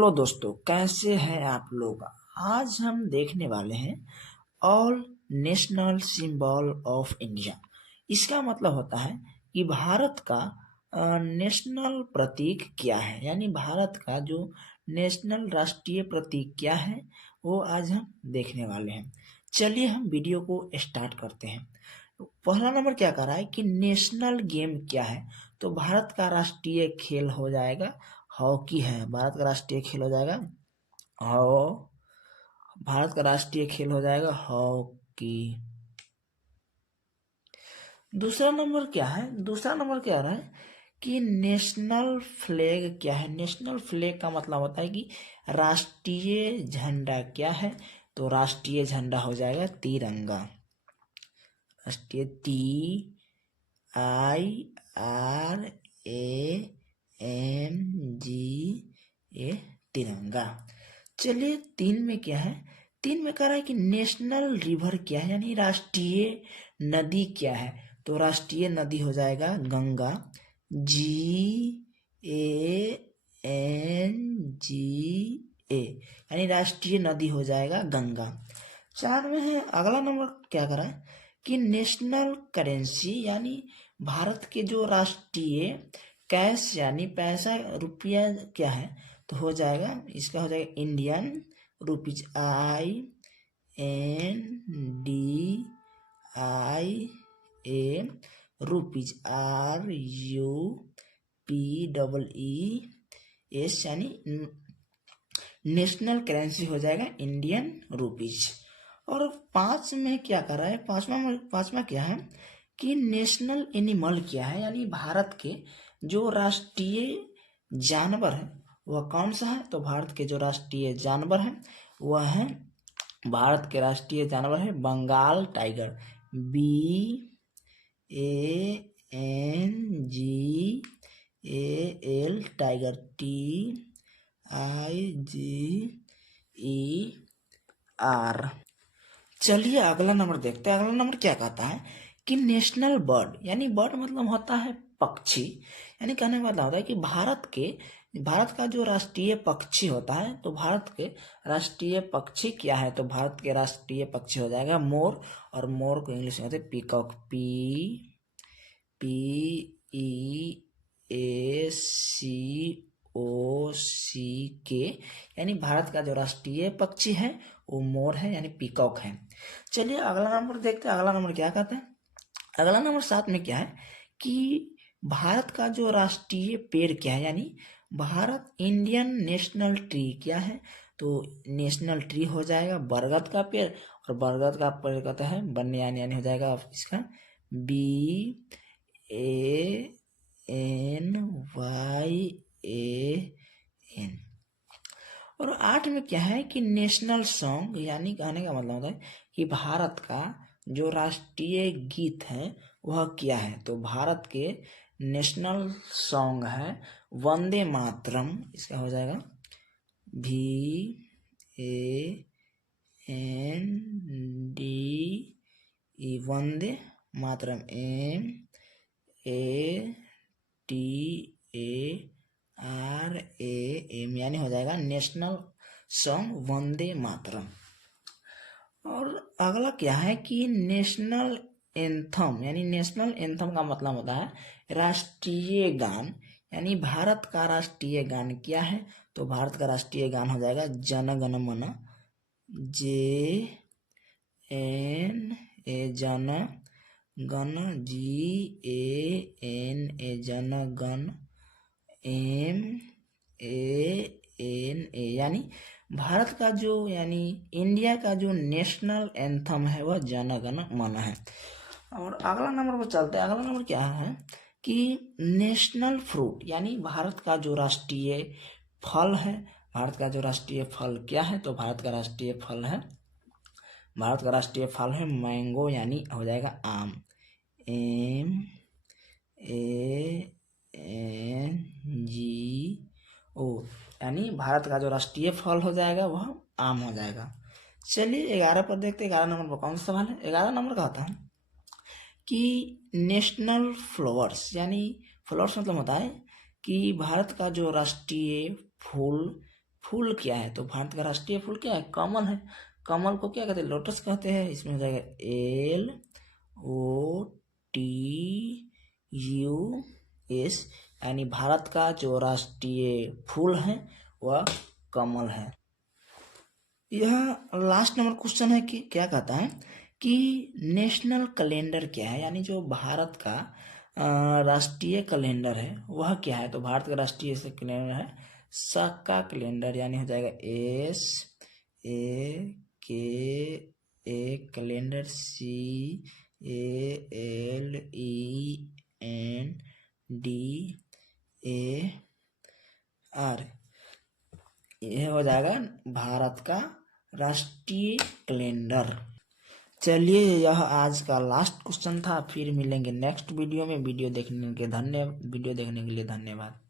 Hello दोस्तों, कैसे हैं आप लोग। आज हम देखने वाले हैं all national symbol of India. इसका मतलब होता है कि भारत का नेशनल प्रतीक क्या है, यानी भारत का जो नेशनल राष्ट्रीय प्रतीक क्या है वो आज हम देखने वाले हैं। चलिए हम वीडियो को स्टार्ट करते हैं। पहला नंबर क्या कर रहा है कि नेशनल गेम क्या है, तो भारत का राष्ट्रीय खेल हो जाएगा हॉकी है। भारत का राष्ट्रीय खेल हो जाएगा भारत का राष्ट्रीय खेल हो जाएगा हॉकी। दूसरा नंबर क्या है, दूसरा नंबर क्या रहा है कि नेशनल फ्लैग क्या है। नेशनल फ्लैग का मतलब होता है कि राष्ट्रीय झंडा क्या है, तो राष्ट्रीय झंडा हो जाएगा तिरंगा। राष्ट्रीय TIRANGA तिरंगा। चलिए तीन में क्या है, तीन में कह रहा है कि नेशनल रिवर क्या है, यानी राष्ट्रीय नदी क्या है, तो राष्ट्रीय नदी हो जाएगा गंगा। GANGA यानी राष्ट्रीय नदी हो जाएगा गंगा। चार में है अगला नंबर क्या कर रहा है कि नेशनल करेंसी यानी भारत के जो राष्ट्रीय कैश यानी पैसा रुपया क्या है, तो हो जाएगा इसका हो जाएगा Indian rupees. INDIA rupees RUPEES यानी नेशनल करेंसी हो जाएगा इंडियन रुपीज। और पांच में क्या कर रहा है, पांचवा क्या है कि नेशनल एनिमल क्या है, यानी भारत के जो राष्ट्रीय जानवर है वह कौन सा है, तो भारत के जो राष्ट्रीय जानवर है वह है, भारत के राष्ट्रीय जानवर है Bengal tiger. BANGAL tiger TIGER। चलिए अगला नंबर देखते हैं। अगला नंबर क्या कहता है कि नेशनल बर्ड, यानी बर्ड मतलब होता है पक्षी, यानी कहने का मतलब होता है कि भारत का जो राष्ट्रीय पक्षी होता है, तो भारत के राष्ट्रीय पक्षी क्या है, तो भारत के राष्ट्रीय पक्षी हो जाएगा मोर। और मोर को इंग्लिश में कहते हैं पीकॉक। PEACOCK यानी भारत का जो राष्ट्रीय पक्षी है वो मोर है, यानी पीकॉक है। चलिए अगला नंबर देखते हैं। अगला नंबर क्या कहते हैं, अगला नंबर 7 में क्या है कि भारत का जो राष्ट्रीय पेड़ क्या है, यानी भारत इंडियन नेशनल ट्री क्या है, तो नेशनल ट्री हो जाएगा बरगद का पेड़। और बरगद का पेड़ कहता है बन्यान, यानी हो जाएगा इसका BANYAN। और 8 में क्या है कि नेशनल सॉन्ग, यानी कहने का मतलब होता है कि भारत का जो राष्ट्रीय गीत है वह क्या है, तो भारत के नेशनल सॉन्ग है वंदे मातरम। इसका हो जाएगा VANDE वंदे मातरम MATARAM यानी हो जाएगा नेशनल सॉन्ग वंदे मातरम। और अगला क्या है कि नेशनल एंथम, यानी नेशनल एंथम का मतलब होता है राष्ट्रीय गान, यानी भारत का राष्ट्रीय गान क्या है, तो भारत का राष्ट्रीय गान हो जाएगा जन गण मन। JNA Jana Gana GANA Jana Gana MANA यानी भारत का जो यानी इंडिया का जो नेशनल एंथम है वह जन गण मन है। और अगला नंबर पर चलते हैं। अगला नंबर क्या है कि नेशनल फ्रूट, यानी भारत का जो राष्ट्रीय फल है, भारत का जो राष्ट्रीय फल क्या है, तो भारत का राष्ट्रीय फल है, भारत का राष्ट्रीय फल है मैंगो, यानी हो जाएगा आम। MANGO यानी भारत का जो राष्ट्रीय फल हो जाएगा वह आम हो जाएगा। चलिए 11 पर देखते हैं। 11 नंबर पर कौन सा सवाल है। 11 नंबर का होता है कि नेशनल फ्लावर्स, यानी फ्लावर्स मतलब होता है कि भारत का जो राष्ट्रीय फूल फूल क्या है? तो भारत का राष्ट्रीय फूल क्या है? कमल है। कमल को क्या कहते हैं? लोटस कहते हैं। इसमें हो जाएगा LOTUS, यानी भारत का जो राष्ट्रीय फूल है वह कमल है। यह लास्ट नंबर क्वेश्चन है कि क्या कहता है कि नेशनल कैलेंडर क्या है, यानी जो भारत का राष्ट्रीय कैलेंडर है वह क्या है? तो भारत का राष्ट्रीय कैलेंडर है सक्का कैलेंडर, यानी हो जाएगा SAKA कैलेंडर CALENDAR। यह हो जाएगा भारत का राष्ट्रीय कैलेंडर। चलिए, यह आज का लास्ट क्वेश्चन था। फिर मिलेंगे नेक्स्ट वीडियो में। वीडियो देखने के लिए धन्यवाद।